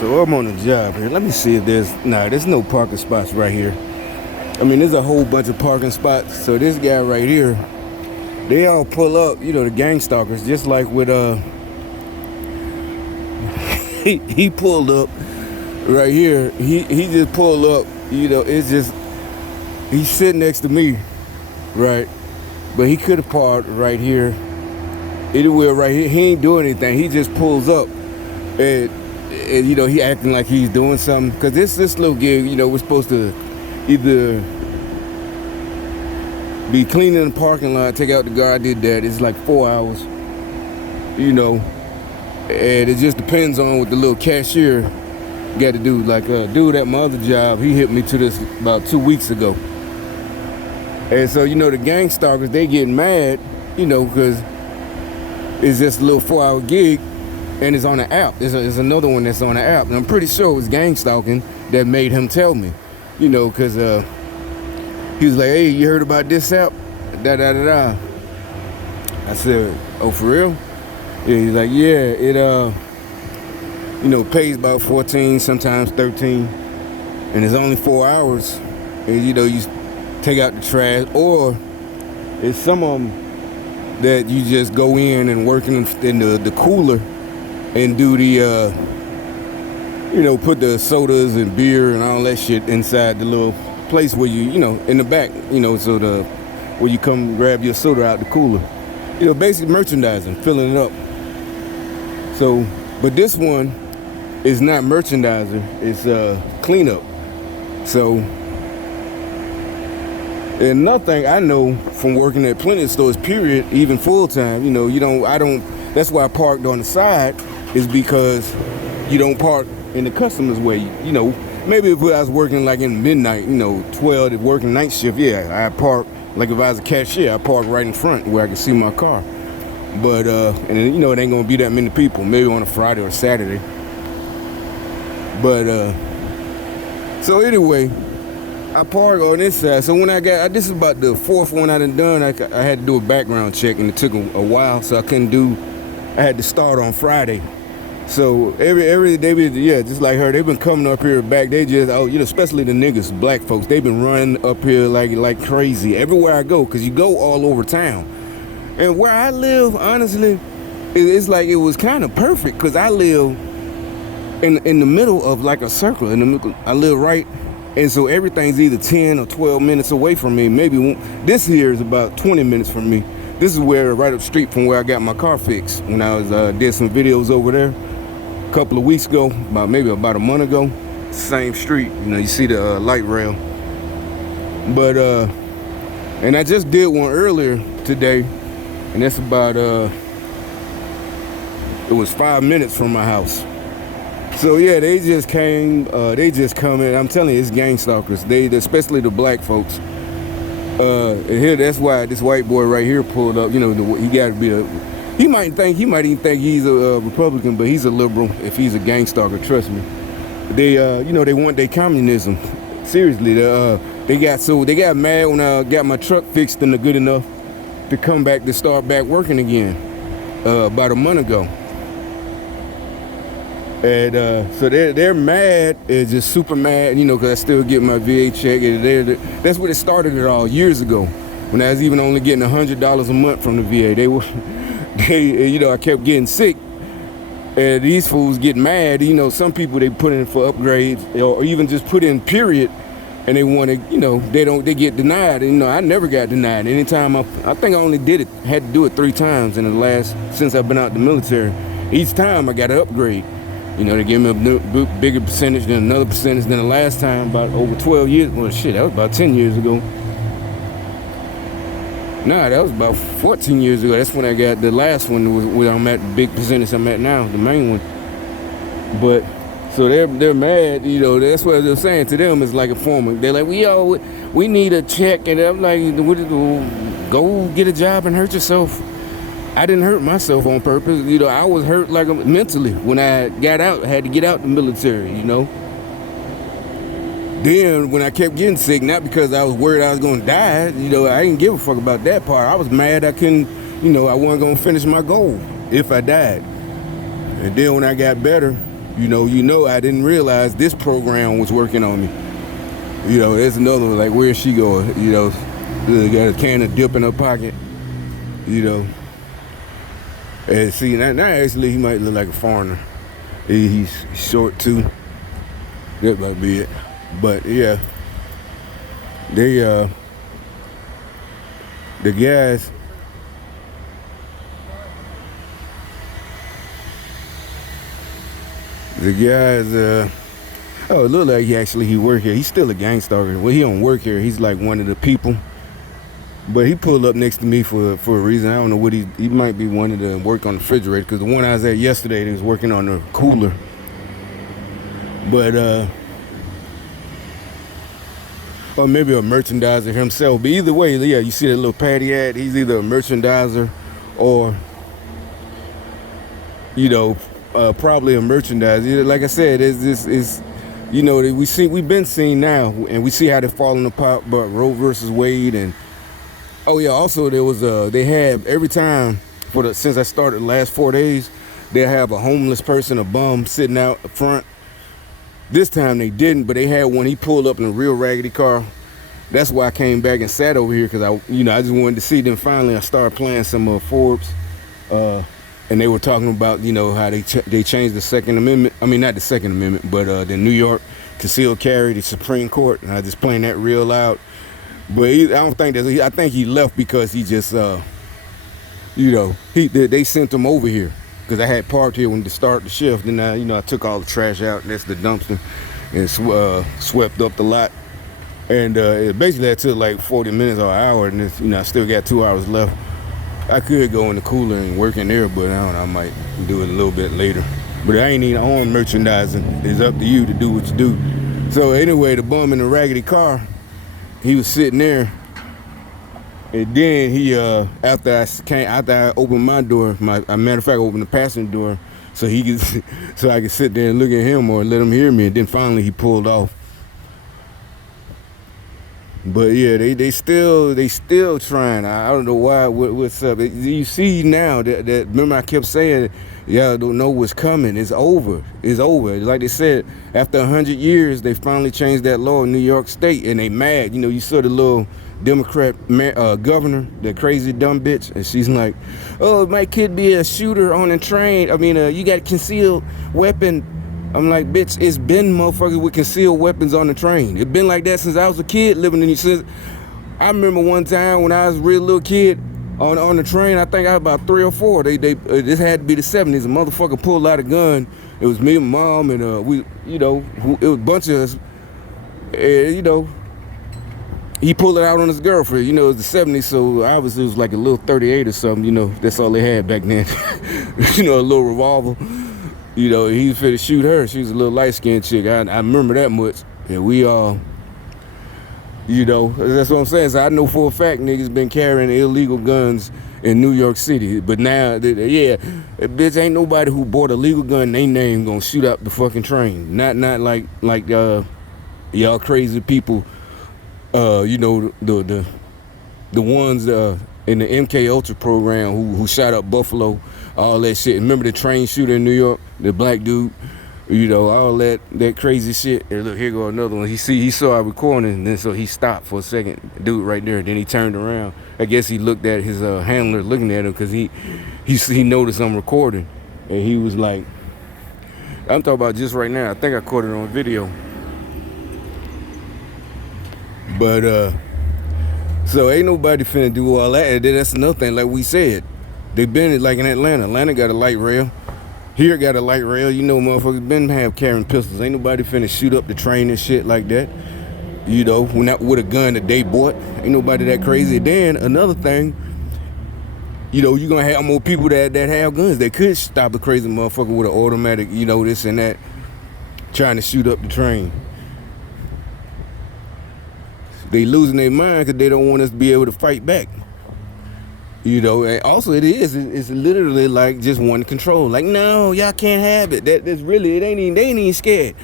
So I'm on a job here. Let me see if there's no parking spots right here. I mean, there's a whole bunch of parking spots. So this guy right here, they all pull up, the gang stalkers, just like with, he pulled up right here. He just pulled up, it's just, he's sitting next to me, right? But he could have parked right here, anywhere right here. He ain't doing anything. He just pulls up and he acting like he's doing something. Cause this little gig, we're supposed to either be cleaning the parking lot, take out the guard. I did that. It's like 4 hours, and it just depends on what the little cashier got to do. Like dude at my other job, he hit me to this about 2 weeks ago. And so, the gang stalkers, they get mad, because it's just a little 4-hour gig and it's on the app. There's another one that's on the app. And I'm pretty sure it was gang stalking that made him tell me, because he was like, hey, you heard about this app? Da-da-da-da. I said, oh, for real? Yeah, he's like, yeah, it, pays about 14, sometimes 13. And it's only 4 hours. And, you take out the trash, or it's some of them that you just go in and work in the cooler and do the, put the sodas and beer and all that shit inside the little place where you, in the back, so where you come grab your soda out the cooler. Basically merchandising, filling it up. So, but this one is not merchandising, it's cleanup. So, and another thing I know from working at plenty of stores, period, even full time, that's why I parked on the side, is because you don't park in the customer's way. Maybe if I was working like in midnight, 12 working night shift, yeah, I park, like if I was a cashier, I park right in front where I can see my car. But, and then, it ain't gonna be that many people, maybe on a Friday or Saturday. But, so anyway, I park on this side. So when this is about the fourth one I done, I had to do a background check, and it took a while, so I had to start on Friday. So every day, just like her, they've been coming up here back. They just, especially the niggas, black folks, they've been running up here like crazy everywhere I go, because you go all over town. And where I live, honestly, it's like it was kind of perfect, because I live in the middle of like a circle. I live right. And so everything's either 10 or 12 minutes away from me. Maybe this here is about 20 minutes from me. This is right up the street from where I got my car fixed when I was did some videos over there a couple of weeks ago, about a month ago. Same street, you see the light rail. But and I just did one earlier today, and that's about it was 5 minutes from my house. So yeah, they just came, come in. I'm telling you, it's gang stalkers. Especially the black folks. And here, that's why this white boy right here pulled up. He got to be he might even think he's a Republican, but he's a liberal if he's a gang stalker, trust me. They want their communism. Seriously, they got mad when I got my truck fixed and good enough to come back to start back working again, about a month ago. And so they're mad, just super mad, because I still get my VA check. And that's where it started it all years ago, when I was even only getting $100 a month from the VA. I kept getting sick, and these fools get mad. Some people they put in for upgrades, or even just put in period, and they want to, they get denied. And, I never got denied. Anytime I think I only had to do it 3 times since I've been out the military. Each time I got an upgrade. They gave me a bigger percentage than another percentage than the last time, about over 12 years. Well, shit, that was about 10 years ago. Nah, that was about 14 years ago. That's when I got the last one, was where I'm at, the big percentage I'm at now, the main one. But, so they're mad, that's what they're saying to them. It's like a form. They're like, we need a check. And I'm like, go get a job and hurt yourself. I didn't hurt myself on purpose. I was hurt mentally when I got out. I had to get out the military, Then when I kept getting sick, not because I was worried I was going to die, I didn't give a fuck about that part. I was mad I couldn't, I wasn't going to finish my goal if I died. And then when I got better, I didn't realize this program was working on me. There's another one, like, where's she going? Got a can of dip in her pocket. And see, now actually he might look like a foreigner. He's short too. That might be it. But yeah, the guys. Oh, it looked like he work here. He's still a gang stalker. Well, he don't work here. He's like one of the people. But he pulled up next to me for a reason. I don't know what he might be wanting to work on the refrigerator, because the one I was at yesterday, he was working on the cooler. But or maybe a merchandiser himself. But either way, yeah, you see that little pad he had. He's either a merchandiser or probably a merchandiser. Like I said, we've been seeing now, and we see how they're falling apart. But Roe versus Wade, and oh yeah, also there was they have every time since I started the last 4 days, they have a homeless person, a bum, sitting out front. This time they didn't, but they had one. He pulled up in a real raggedy car. That's why I came back and sat over here, because I just wanted to see. Then finally I started playing some Forbes, and they were talking about how they changed the Second Amendment. I mean, not the Second Amendment, but the New York concealed carry, the Supreme Court. And I was just playing that real loud. But I don't think I think he left because he just they sent him over here, because I had parked here when to start the shift. Then I took all the trash out. That's the dumpster, and swept up the lot. And it basically took like 40 minutes or an hour, and I still got 2 hours left. I could go in the cooler and work in there, but I might do it a little bit later. But I ain't even on merchandising. It's up to you to do what you do. So anyway, the bum in the raggedy car, he was sitting there. And then he, after I opened my door, matter of fact, I opened the passenger door so I could sit there and look at him or let him hear me. And then finally he pulled off. But yeah, they still trying. I don't know why. What's up? You see now that remember I kept saying, y'all don't know what's coming. It's over. It's over. Like they said, after 100 years, they finally changed that law in New York State, and they mad. You saw the little Democrat governor, that crazy dumb bitch, and she's like, "Oh, my kid be a shooter on a train. I mean, you got a concealed weapon." I'm like, bitch, it's been motherfuckers with concealed weapons on the train. It's been like that since I was a kid living in the. I remember one time when I was a real little kid on the train. I think I was about 3 or 4. This had to be the 70s. A motherfucker pulled out a gun. It was me and mom, and it was a bunch of us. He pulled it out on his girlfriend. It was the 70s, so obviously it was like a little 38 or something. That's all they had back then. A little revolver. He was finna shoot her. She was a little light-skinned chick. I remember that much. And we all, that's what I'm saying. So I know for a fact niggas been carrying illegal guns in New York City. But now, bitch, ain't nobody who bought a legal gun, they name gonna shoot up the fucking train. Not like y'all crazy people. The ones in the MK Ultra program who shot up Buffalo, all that shit. Remember the train shooter in New York, the black dude, all that crazy shit. And look, here go another one. He saw our recording, and then so he stopped for a second, dude right there. Then he turned around. I guess he looked at his handler looking at him, because he noticed I'm recording, and he was like, I'm talking about just right now. I think I caught it on video. But so ain't nobody finna do all that. And then that's another thing, like we said, they been like in Atlanta. Atlanta got a light rail. Here got a light rail. Motherfuckers been carrying pistols. Ain't nobody finna shoot up the train and shit like that. Not with a gun that they bought. Ain't nobody that crazy. Then another thing, you're gonna have more people that have guns. They could stop a crazy motherfucker with an automatic, this and that, trying to shoot up the train. They losing their mind because they don't want us to be able to fight back. And also it's literally like just one control. Like, no, y'all can't have it. That's really, they ain't even scared.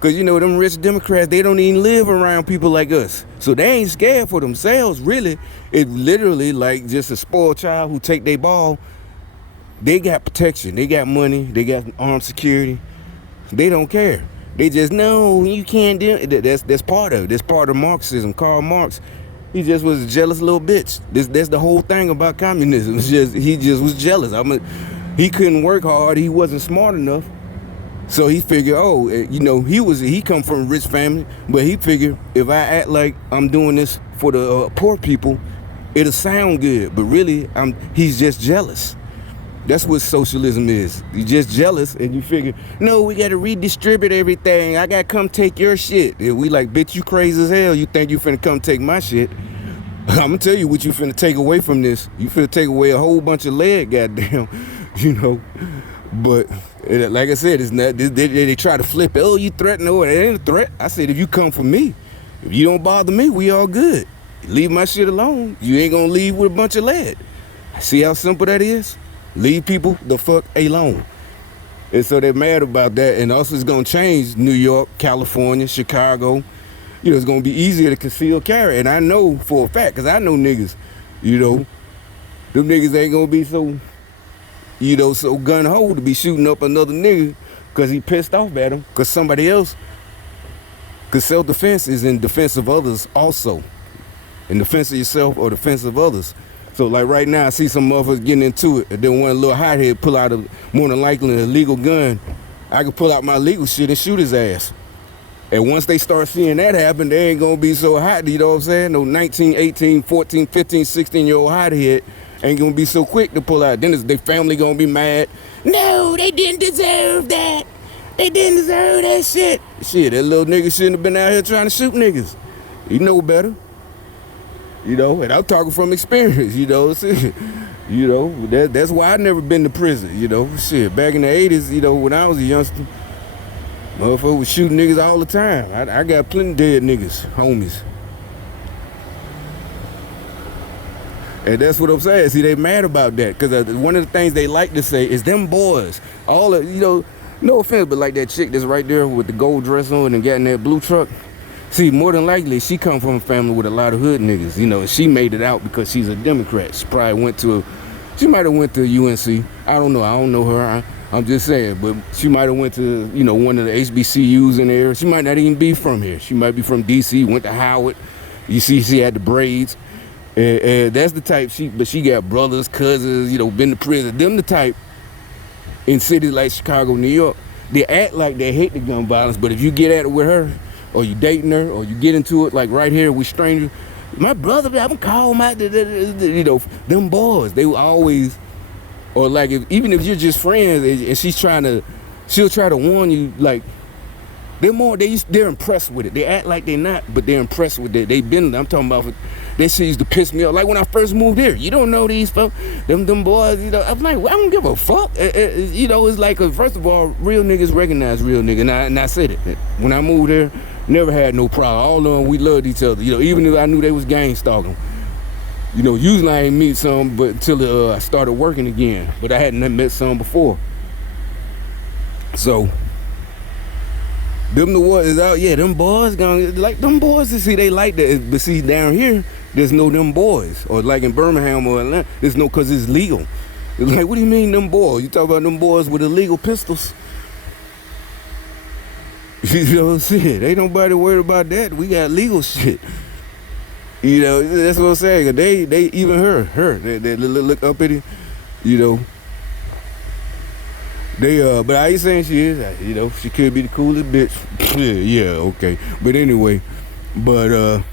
Because, them rich Democrats, they don't even live around people like us. So they ain't scared for themselves, really. It's literally like just a spoiled child who take their ball. They got protection. They got money. They got armed security. They don't care. They just, no, you can't do it. That's part of it. That's part of Marxism. Karl Marx, he just was a jealous little bitch. That's the whole thing about communism. He just was jealous. He couldn't work hard. He wasn't smart enough. So he figured, he come from a rich family, but he figured if I act like I'm doing this for the poor people, it'll sound good. But really, he's just jealous. That's what socialism is. You're just jealous, and you figure, no, we got to redistribute everything. I got to come take your shit. And we like, bitch, you crazy as hell. You think you finna come take my shit? I'm going to tell you what you finna take away from this. You finna take away a whole bunch of lead, goddamn, But like I said, it's not. They try to flip it. Oh, you threaten? Oh, it ain't a threat. I said, if you come for me, if you don't bother me, we all good. Leave my shit alone. You ain't gonna leave with a bunch of lead. See how simple that is? Leave people the fuck alone. And so they're mad about that. And also it's gonna change New York, California, Chicago. It's gonna be easier to conceal carry. And I know for a fact, because I know niggas, them niggas ain't gonna be so gun-ho to be shooting up another nigga because he pissed off at him, because somebody else, because self-defense is in defense of others also. In defense of yourself or defense of others. So like right now, I see some motherfuckers getting into it, and then one little hothead pull out more than likely an illegal gun. I could pull out my legal shit and shoot his ass. And once they start seeing that happen, they ain't gonna be so hot, you know what I'm saying? No 19, 18, 14, 15, 16-year-old hothead ain't gonna be so quick to pull out. Then their family gonna be mad. No, they didn't deserve that. They didn't deserve that shit. Shit, that little nigga shouldn't have been out here trying to shoot niggas. He know better. And I'm talking from experience, that's why I never been to prison, shit. Back in the 80s, when I was a youngster, motherfucker was shooting niggas all the time. I got plenty of dead niggas, homies. And that's what I'm saying. See, they mad about that, because one of the things they like to say is them boys. All of, no offense, but like that chick that's right there with the gold dress on and got in that blue truck. See, more than likely, she come from a family with a lot of hood niggas, and she made it out because she's a Democrat. She might have went to UNC. I don't know her. I'm just saying, but she might have went to, one of the HBCUs in there. She might not even be from here. She might be from DC, went to Howard. You see, she had the braids. And that's the type but she got brothers, cousins, been to prison. Them the type in cities like Chicago, New York, they act like they hate the gun violence, but if you get at it with her, or you dating her, or you get into it like right here with strangers, my brother, I'm gonna call my, them boys, they will always, or like even if you're just friends and she'll try to warn you, like, they're impressed with it. They act like they're not, but they're impressed with it. I'm talking about, that shit used to piss me off. Like when I first moved here, you don't know these folks, them boys, I'm like, well, I don't give a fuck. It's like, first of all, real niggas recognize real niggas. And I said it. When I moved here, never had no problem. All of them, we loved each other. Even if I knew they was gang stalking. Usually I ain't meet some, but until I started working again. But I hadn't met some before. So, them the ones is out, yeah, them boys gonna, like, them boys, see, they like that. But see, down here, there's no them boys. Or like in Birmingham or Atlanta, there's no, because it's legal. It's like, what do you mean them boys? You talk about them boys with illegal pistols? You know what I'm saying? Ain't nobody worried about that. We got legal shit. That's what I'm saying. They even they look up at it, but I ain't saying she is. She could be the coolest bitch. yeah, okay. But anyway, them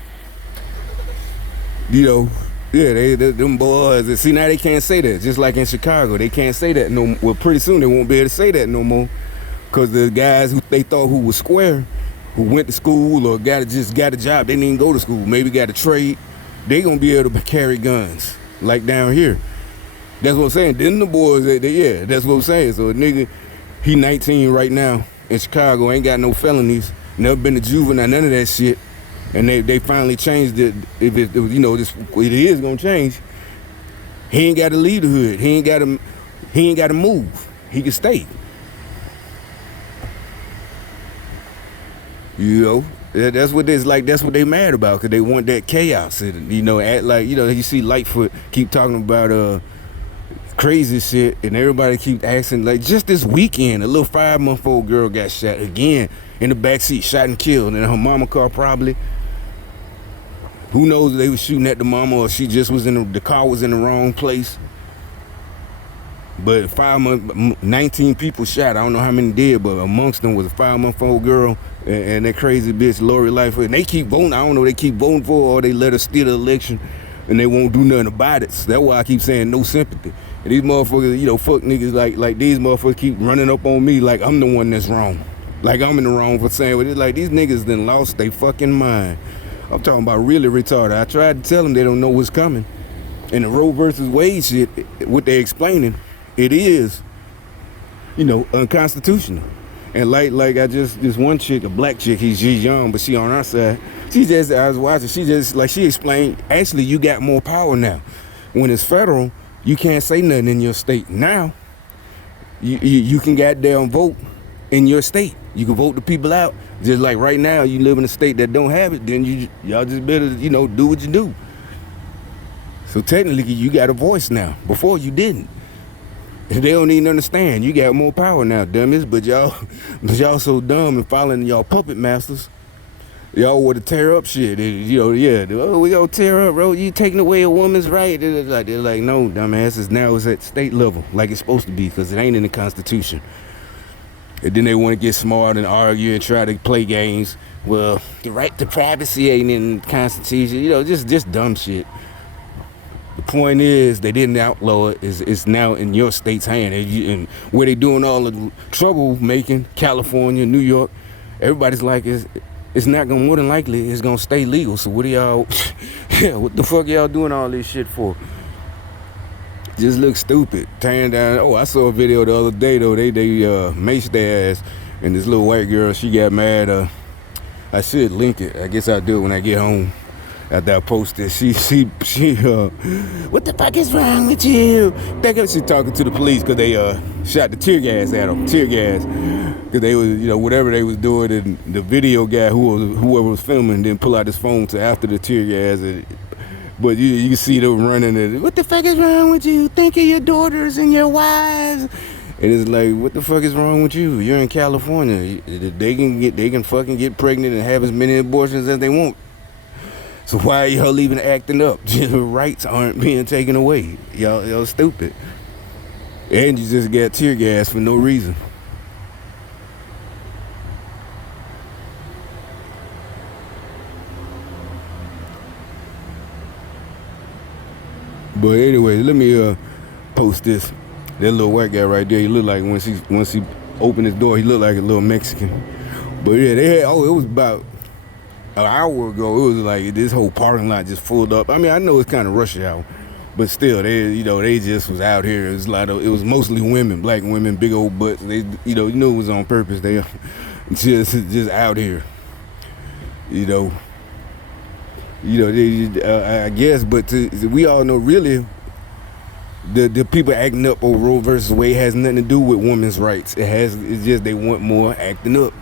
boys. See, now they can't say that. Just like in Chicago, they can't say that no. Well, pretty soon they won't be able to say that no more. Because the guys who they thought who was square, who went to school or just got a job, they didn't even go to school, maybe got a trade, they gonna be able to carry guns, like down here. That's what I'm saying. Then the boys, that's what I'm saying. So a nigga, he 19 right now in Chicago, ain't got no felonies, never been to juvenile, none of that shit. And they finally changed it. If it is gonna change, he ain't gotta leave the hood. He ain't gotta move. He can stay. That's what that's what they mad about, because they want that chaos. And, act like, you see Lightfoot keep talking about, crazy shit, and everybody keep asking. Like just this weekend, a little 5-month-old girl got shot again in the backseat, shot and killed in her mama car probably. Who knows if they was shooting at the mama or she just was in the car was in the wrong place. But 19 people shot. I don't know how many did, but amongst them was a 5-month-old girl and that crazy bitch Lori Lightfoot. And they keep voting. I don't know, they keep voting for her or they let her steal the election and they won't do nothing about it. So that's why I keep saying no sympathy. And these motherfuckers, you know, fuck niggas like these motherfuckers keep running up on me like I'm the one that's wrong. Like I'm in the wrong for saying what it's like these niggas done lost their fucking mind. I'm talking about really retarded. I tried to tell them they don't know what's coming. And the Roe versus Wade shit, what they explaining, it is, you know, unconstitutional. And like I just, this one chick, a black chick, she's young, but she on our side. She just, I was watching, she explained, actually you got more power now. When it's federal, you can't say nothing in your state. Now, you can goddamn vote in your state. You can vote the people out. Just like right now, you live in a state that don't have it, then y'all just better, you know, do what you do. So technically, you got a voice now. Before you didn't. They don't even understand. You got more power now, dummies. But y'all so dumb and following y'all puppet masters. Y'all want to tear up shit. You know, yeah. Oh, we gonna tear up, bro. You taking away a woman's right? They're like, no, dumbasses. Now it's at state level, like it's supposed to be, because it ain't in the Constitution. And then they want to get smart and argue and try to play games. Well, the right to privacy ain't in the Constitution. You know, just dumb shit. The point is, they didn't outlaw it. It's now in your state's hand. And where they doing all the trouble making, California, New York, everybody's like, it's not gonna, more than likely, it's gonna stay legal. So what are y'all, yeah, what the fuck y'all doing all this shit for? Just look stupid, tearing down. Oh, I saw a video the other day though. They maced their ass, and this little white girl, she got mad. I should link it. I guess I'll do it when I get home. After I post it, she what the fuck is wrong with you? She talking to the police because they shot the tear gas at them. Tear gas, because they was, you know, whatever they was doing, and the video guy whoever was filming didn't pull out his phone till after the tear gas. But you can see them running and what the fuck is wrong with you? Think of your daughters and your wives. And it's like, what the fuck is wrong with you? You're in California. They can fucking get pregnant and have as many abortions as they want. So why are y'all even acting up? Your rights aren't being taken away. Y'all stupid. And you just got tear gas for no reason. But anyway, let me post this. That little white guy right there, he looked like once he opened his door, he looked like a little Mexican. But yeah, it was about an hour ago. It was like this whole parking lot just filled up. I mean, I know it's kind of rush hour, but still, they just was out here. It was mostly women, black women, big old butts. They, you know it was on purpose. They just out here, I guess. But we all know really. The people acting up over Roe versus Wade has nothing to do with women's rights. It's just they want more acting up.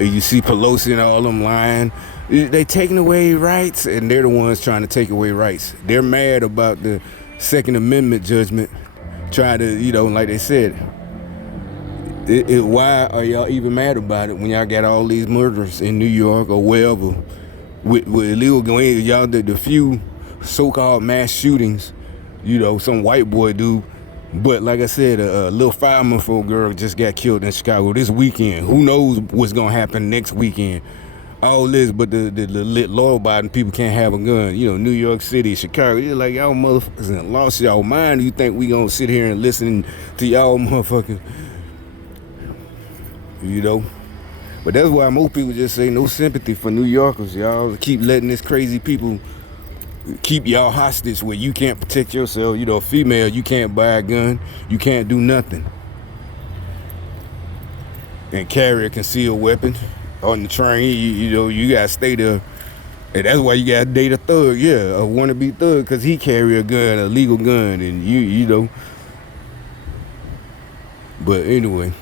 And you see Pelosi and all them lying. They taking away rights, and they're the ones trying to take away rights. They're mad about the Second Amendment judgment. Trying to, like they said, why are y'all even mad about it when y'all got all these murders in New York or wherever with illegal going? Y'all the few so-called mass shootings. Some white boy dude. But like I said, a little 5-month-old girl just got killed in Chicago this weekend. Who knows what's going to happen next weekend? All this, but the law-abiding people can't have a gun. New York City, Chicago. You're like, y'all motherfuckers lost y'all mind. You think we going to sit here and listen to y'all motherfuckers? But that's why most people just say no sympathy for New Yorkers. Y'all keep letting this crazy people keep y'all hostage where you can't protect yourself. Female, you can't buy a gun, you can't do nothing, and carry a concealed weapon on the train. You gotta stay there, and that's why you gotta date a thug, a wannabe thug, because he carry a gun, a legal gun, and you know. But anyway.